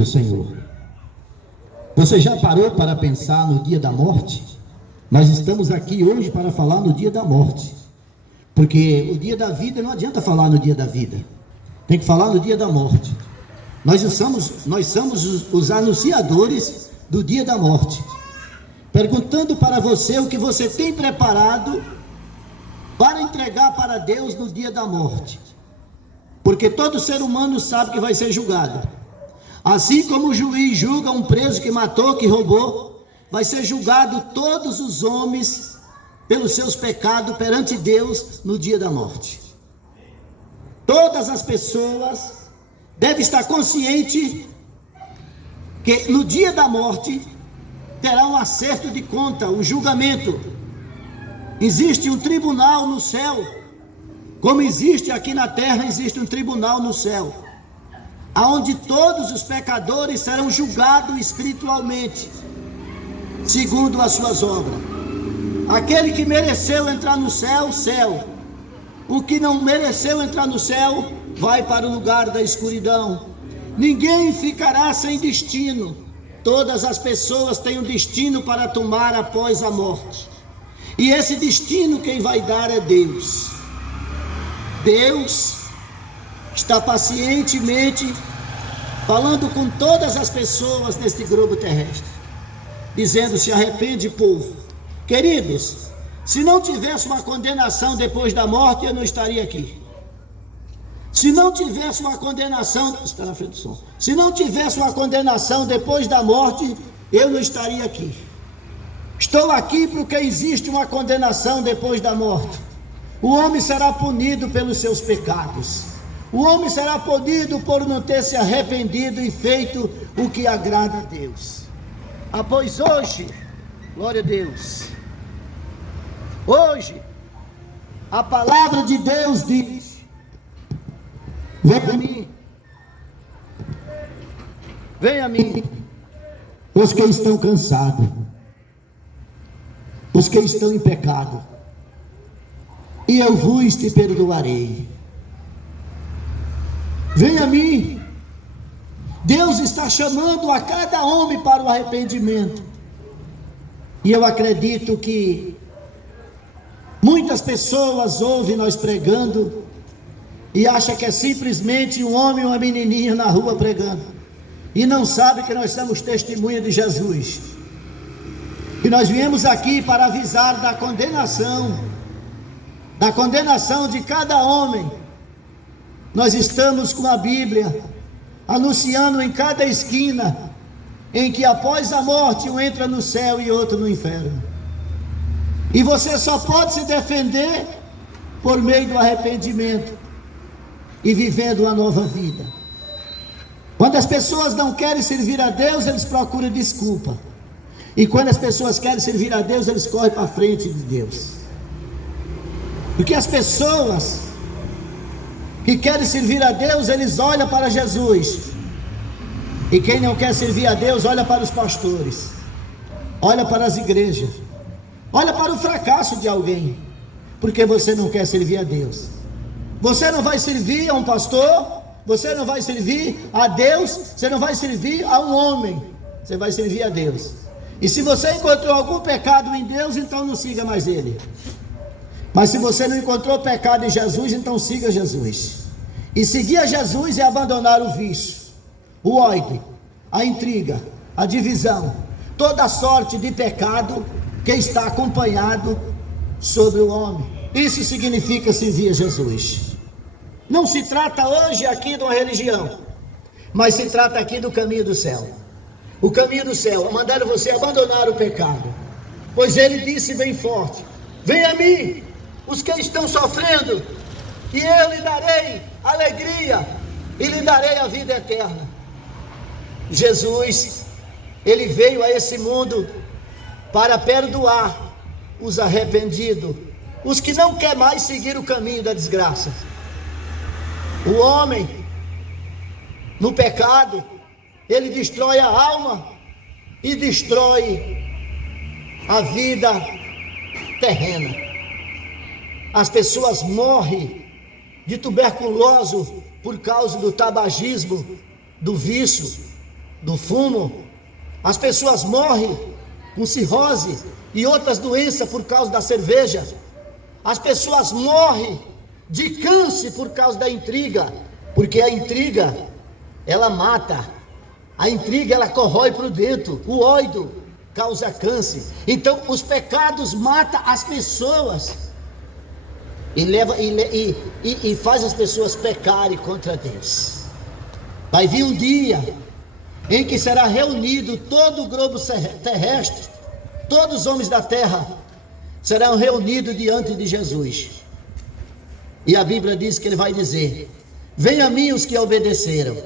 do Senhor. Você já parou para pensar no dia da morte? Nós estamos aqui hoje para falar no dia da morte, porque o dia da vida não adianta falar no dia da vida, tem que falar no dia da morte. Nós somos os anunciadores do dia da morte, perguntando para você o que você tem preparado para entregar para Deus no dia da morte, porque todo ser humano sabe que vai ser julgado. Assim como o juiz julga um preso que matou, que roubou, vai ser julgado todos os homens pelos seus pecados perante Deus no dia da morte. Todas as pessoas devem estar conscientes que no dia da morte terá um acerto de conta, um julgamento. Existe um tribunal no céu, como existe aqui na terra, existe um tribunal no céu, aonde todos os pecadores serão julgados espiritualmente, segundo as suas obras. Aquele que mereceu entrar no céu, céu. O que não mereceu entrar no céu, vai para o lugar da escuridão. Ninguém ficará sem destino. Todas as pessoas têm um destino para tomar após a morte. E esse destino quem vai dar é Deus. Deus está pacientemente falando com todas as pessoas neste globo terrestre, dizendo: se arrepende, povo. Queridos, se não tivesse uma condenação depois da morte, eu não estaria aqui. Se não tivesse uma condenação, está na frente do som. Se não tivesse uma condenação depois da morte, eu não estaria aqui. Estou aqui porque existe uma condenação depois da morte. O homem será punido pelos seus pecados. O homem será punido por não ter se arrependido e feito o que agrada a Deus. Pois hoje, glória a Deus, hoje, a palavra de Deus diz: vem a mim, vem a mim, os que estão cansados, os que estão em pecado, e eu vos te perdoarei. Vem a mim. Deus está chamando a cada homem para o arrependimento. E eu acredito que muitas pessoas ouvem nós pregando e acham que é simplesmente um homem ou uma menininha na rua pregando, e não sabe que nós somos testemunha de Jesus. E nós viemos aqui para avisar da condenação de cada homem. Nós estamos com a Bíblia anunciando em cada esquina em que após a morte um entra no céu e outro no inferno. E você só pode se defender por meio do arrependimento e vivendo uma nova vida. Quando as pessoas não querem servir a Deus, eles procuram desculpa. E quando as pessoas querem servir a Deus, eles correm para frente de Deus. Porque as pessoas que querem servir a Deus, eles olham para Jesus. E quem não quer servir a Deus, olha para os pastores, olha para as igrejas, olha para o fracasso de alguém, porque você não quer servir a Deus. Você não vai servir a um pastor, você não vai servir a Deus, você não vai servir a um homem, você vai servir a Deus. E se você encontrou algum pecado em Deus, então não siga mais Ele. Mas se você não encontrou pecado em Jesus, então siga Jesus. E seguir a Jesus é abandonar o vício, o ódio, a intriga, a divisão, toda sorte de pecado que está acompanhado sobre o homem. Isso significa servir a Jesus. Não se trata hoje aqui de uma religião, mas se trata aqui do caminho do céu. O caminho do céu é mandar você abandonar o pecado, pois Ele disse bem forte: vem a mim os que estão sofrendo, e eu lhe darei alegria, e lhe darei a vida eterna. Jesus, Ele veio a esse mundo para perdoar os arrependidos, os que não querem mais seguir o caminho da desgraça. O homem, no pecado, ele destrói a alma e destrói a vida terrena. As pessoas morrem de tuberculose por causa do tabagismo, do vício. do fumo, as pessoas morrem com cirrose e outras doenças por causa da cerveja, as pessoas morrem de câncer por causa da intriga, porque a intriga, ela mata, a intriga ela corrói por dentro, o ódio causa câncer. Então os pecados matam as pessoas e faz as pessoas pecarem contra Deus. Vai vir um dia em que será reunido todo o globo terrestre, todos os homens da terra serão reunidos diante de Jesus, e a Bíblia diz que ele vai dizer: venha a mim os que obedeceram,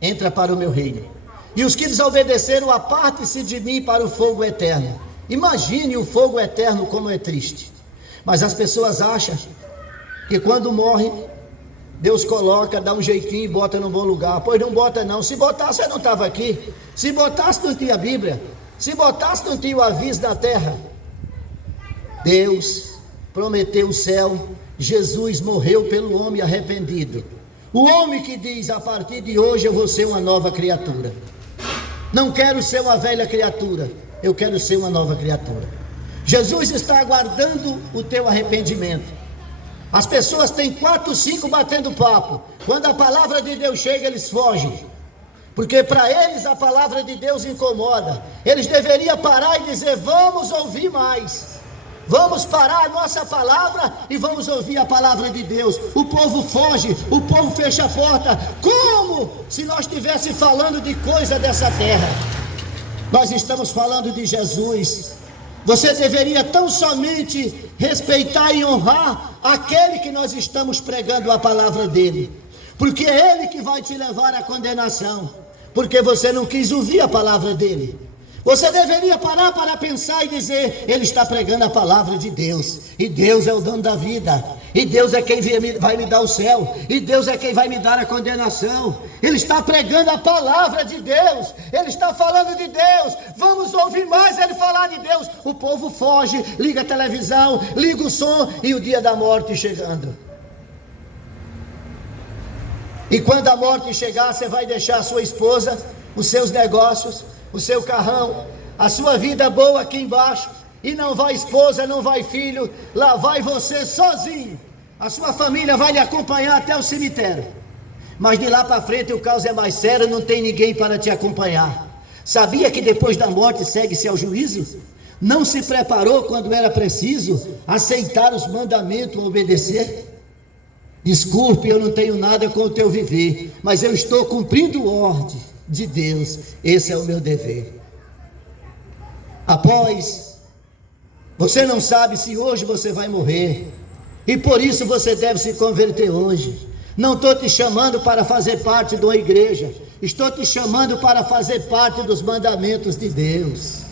entra para o meu reino, e os que desobedeceram, aparte-se de mim para o fogo eterno. Imagine o fogo eterno como é triste. Mas as pessoas acham que quando morre, Deus coloca, dá um jeitinho e bota num bom lugar. Pois não bota não, se botasse eu não estava aqui, se botasse não tinha a Bíblia, se botasse não tinha o aviso da terra. Deus prometeu o céu, Jesus morreu pelo homem arrependido, o homem que diz: a partir de hoje eu vou ser uma nova criatura, não quero ser uma velha criatura, eu quero ser uma nova criatura. Jesus está aguardando o teu arrependimento. As pessoas têm 4, 5 batendo papo, quando a palavra de Deus chega eles fogem, porque para eles a palavra de Deus incomoda. Eles deveriam parar e dizer: vamos ouvir mais, vamos parar a nossa palavra e vamos ouvir a palavra de Deus. O povo foge, o povo fecha a porta, como se nós estivéssemos falando de coisa dessa terra. Nós estamos falando de Jesus. Você deveria tão somente respeitar e honrar aquele que nós estamos pregando a palavra dele, porque é ele que vai te levar à condenação, porque você não quis ouvir a palavra dele. Você deveria parar para pensar e dizer: ele está pregando a palavra de Deus, e Deus é o dono da vida, e Deus é quem vai me dar o céu, e Deus é quem vai me dar a condenação. Ele está pregando a palavra de Deus, ele está falando de Deus, vamos ouvir mais ele falar de Deus. O povo foge, liga a televisão, liga o som, e o dia da morte chegando. E quando a morte chegar, você vai deixar a sua esposa, os seus negócios, o seu carrão, a sua vida boa aqui embaixo, e não vai esposa, não vai filho, lá vai você sozinho. A sua família vai lhe acompanhar até o cemitério, mas de lá para frente o caos é mais sério, não tem ninguém para te acompanhar. Sabia que depois da morte segue-se ao juízo? Não se preparou quando era preciso aceitar os mandamentos, obedecer? Desculpe, eu não tenho nada com o teu viver, mas eu estou cumprindo ordem de Deus, esse é o meu dever. Após, você não sabe se hoje você vai morrer, e por isso você deve se converter hoje. Não estou te chamando para fazer parte de uma igreja, estou te chamando para fazer parte dos mandamentos de Deus.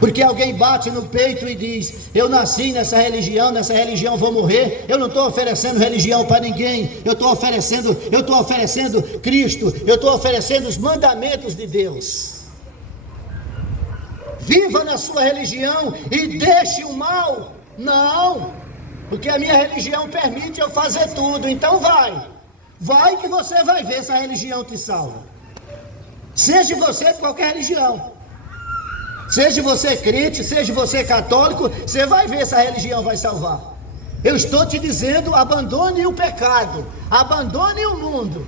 Porque alguém bate no peito e diz: eu nasci nessa religião vou morrer. Eu não estou oferecendo religião para ninguém, eu estou oferecendo Cristo, eu estou oferecendo os mandamentos de Deus. Viva na sua religião e deixe o mal. Não, porque a minha religião permite eu fazer tudo. Então vai que você vai ver se a religião te salva. Seja você de qualquer religião, seja você crente, seja você católico, você vai ver se a religião vai salvar. Eu estou te dizendo: abandone o pecado, abandone o mundo.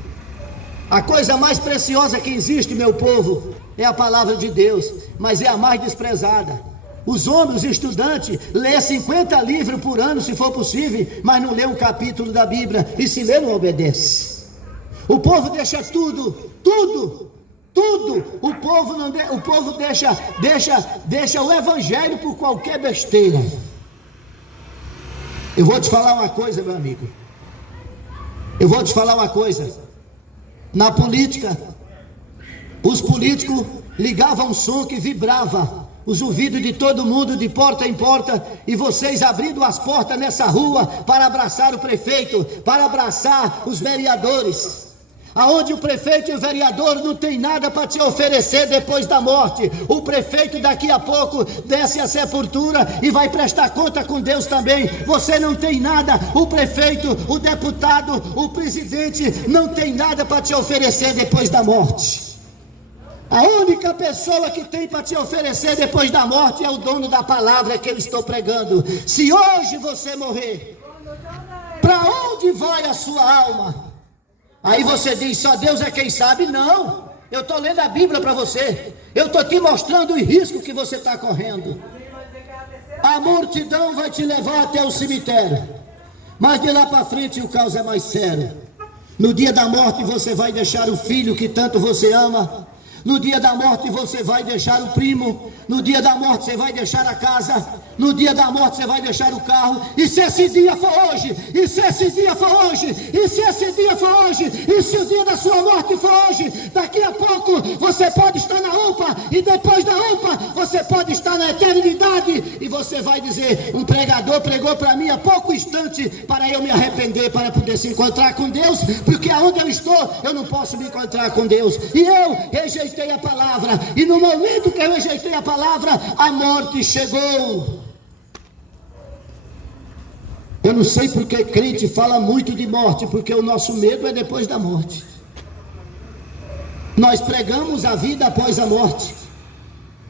A coisa mais preciosa que existe, meu povo, é a palavra de Deus, mas é a mais desprezada. Os homens, os estudantes, lê 50 livros por ano, se for possível, mas não lê um capítulo da Bíblia, e se lê não obedece. O povo deixa tudo. O povo deixa o evangelho por qualquer besteira. Eu vou te falar uma coisa, meu amigo. Na política, os políticos ligavam um som que vibrava os ouvidos de todo mundo, de porta em porta, e vocês abrindo as portas nessa rua para abraçar o prefeito, para abraçar os vereadores. Aonde o prefeito e o vereador não tem nada para te oferecer depois da morte. O prefeito daqui a pouco desce à sepultura e vai prestar conta com Deus também. Você não tem nada, o prefeito, o deputado, o presidente não tem nada para te oferecer depois da morte. A única pessoa que tem para te oferecer depois da morte é o dono da palavra que eu estou pregando. Se hoje você morrer, para onde vai a sua alma? Aí você diz, só Deus é quem sabe. Não, eu estou lendo a Bíblia para você. Eu estou te mostrando o risco que você está correndo. A multidão vai te levar até o cemitério, mas de lá para frente o caos é mais sério. No dia da morte você vai deixar o filho que tanto você ama. No dia da morte você vai deixar o primo. No dia da morte você vai deixar a casa. No dia da morte você vai deixar o carro. E se esse dia for hoje? E se esse dia for hoje? E se esse dia for hoje? E se o dia da sua morte for hoje? Daqui a pouco você pode estar na UPA. E depois da UPA você pode estar na eternidade. E você vai dizer, um pregador pregou para mim há pouco instante para eu me arrepender, para poder se encontrar com Deus. Porque aonde eu estou eu não posso me encontrar com Deus. E eu rejeitei a palavra. E no momento que eu rejeitei a palavra, a morte chegou. Eu não sei porque crente fala muito de morte, porque o nosso medo é depois da morte. Nós pregamos a vida após a morte.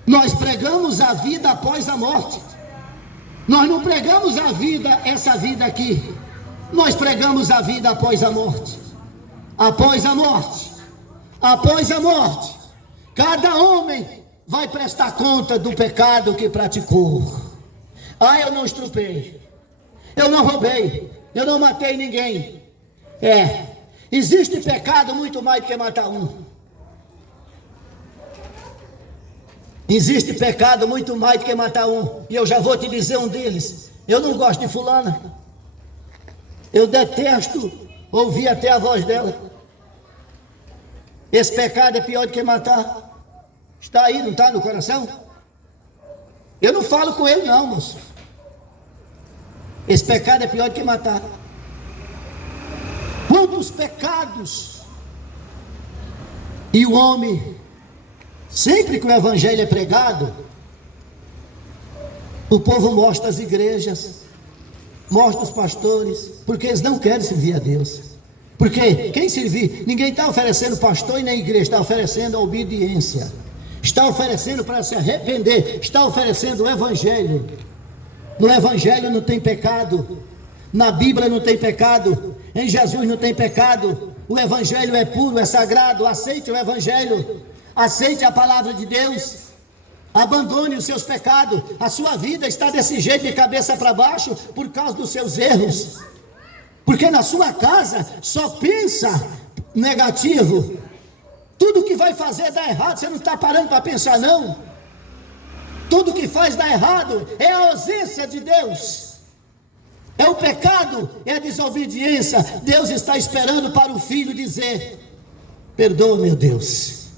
Nós pregamos a vida após a morte. Nós não pregamos a vida, essa vida aqui. Nós pregamos a vida após a morte. Após a morte. Após a morte. Cada homem vai prestar conta do pecado que praticou. Ah, eu não estrupei. Eu não roubei, eu não matei ninguém. Existe pecado muito mais do que matar um. Existe pecado muito mais do que matar um. E eu já vou te dizer um deles. Eu não gosto de fulana. Eu detesto ouvir até a voz dela. Esse pecado é pior do que matar. Está aí, não está no coração? Eu não falo com ele não, moço. Esse pecado é pior do que matar. Quantos pecados? E o homem, sempre que o evangelho é pregado, o povo mostra as igrejas, mostra os pastores, porque eles não querem servir a Deus. Porque quem servir, ninguém está oferecendo pastor e nem igreja, está oferecendo a obediência, está oferecendo para se arrepender, está oferecendo o evangelho. No evangelho não tem pecado, na Bíblia não tem pecado, em Jesus não tem pecado. O evangelho é puro, é sagrado. Aceite o evangelho, aceite a palavra de Deus, abandone os seus pecados. A sua vida está desse jeito, de cabeça para baixo, por causa dos seus erros, porque na sua casa só pensa negativo. Tudo que vai fazer dá errado, você não está parando para pensar não. Tudo que faz dá errado, é a ausência de Deus, é o pecado, é a desobediência. Deus está esperando para o filho dizer, perdoa meu Deus,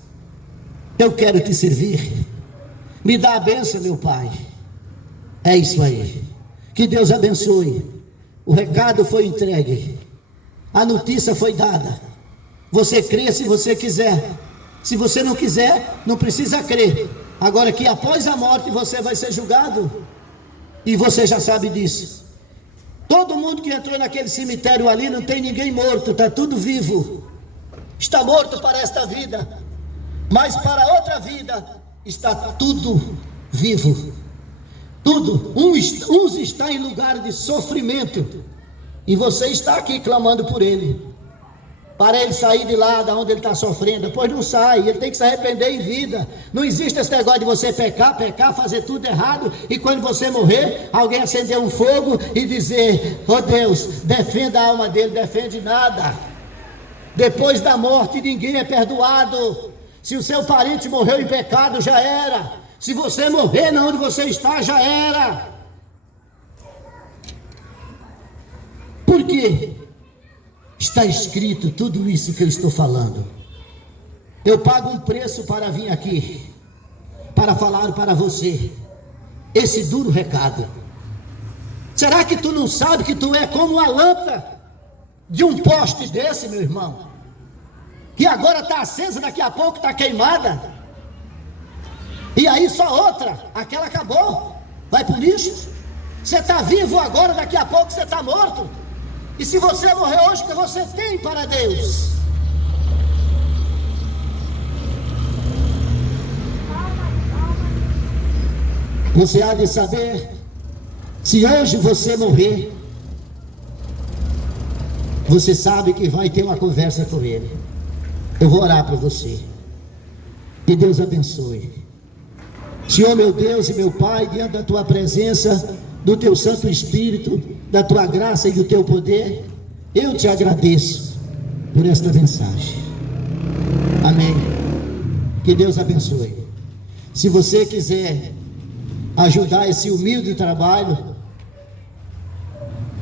eu quero te servir, me dá a bênção meu Pai. É isso aí, que Deus abençoe. O recado foi entregue, a notícia foi dada. Você crê se você quiser, se você não quiser, não precisa crer. Agora que após a morte você vai ser julgado, e você já sabe disso. Todo mundo que entrou naquele cemitério ali, não tem ninguém morto, está tudo vivo. Está morto para esta vida, mas para outra vida está tudo vivo. Tudo, uns estão em lugar de sofrimento, e você está aqui clamando por ele, para ele sair de lá, da onde ele está sofrendo. Depois não sai, ele tem que se arrepender em vida. Não existe esse negócio de você pecar, fazer tudo errado, e quando você morrer, alguém acender um fogo e dizer, oh Deus, defenda a alma dele. Defende nada. Depois da morte ninguém é perdoado. Se o seu parente morreu em pecado, já era. Se você morrer onde você está, já era. Por quê? Está escrito tudo isso que eu estou falando. Eu pago um preço para vir aqui, para falar para você esse duro recado. Será que tu não sabe que tu é como uma lâmpada de um poste desse, meu irmão? Que agora está acesa, daqui a pouco está queimada. E aí só outra, aquela acabou, vai para o lixo. Você está vivo agora, daqui a pouco você está morto. E se você morrer hoje, o que você tem para Deus? Você há de saber, se hoje você morrer, você sabe que vai ter uma conversa com Ele. Eu vou orar por você. Que Deus abençoe. Senhor meu Deus e meu Pai, diante da Tua presença, do Teu Santo Espírito, da Tua graça e do Teu poder, eu te agradeço por esta mensagem. Amém. Que Deus abençoe. Se você quiser ajudar esse humilde trabalho,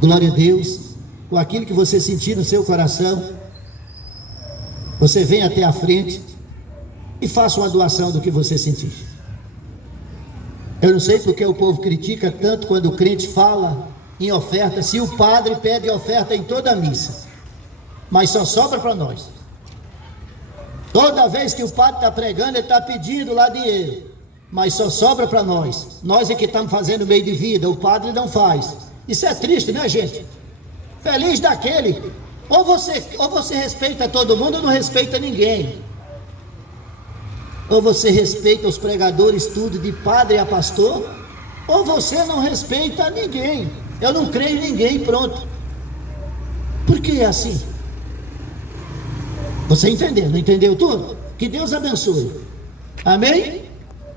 glória a Deus, com aquilo que você sentir no seu coração, você vem até a frente e faça uma doação do que você sentir. Eu não sei porque o povo critica tanto quando o crente fala em oferta, se o padre pede oferta em toda a missa, mas só sobra para nós. Toda vez que o padre está pregando, ele está pedindo lá dinheiro, mas só sobra para nós. Nós é que estamos fazendo meio de vida, o padre não faz. Isso é triste, né, gente? Feliz daquele, ou você respeita todo mundo ou não respeita ninguém. Ou você respeita os pregadores tudo, de padre a pastor, ou você não respeita ninguém. Eu não creio em ninguém, pronto. Por que é assim? Você entendeu? Não entendeu tudo? Que Deus abençoe. Amém?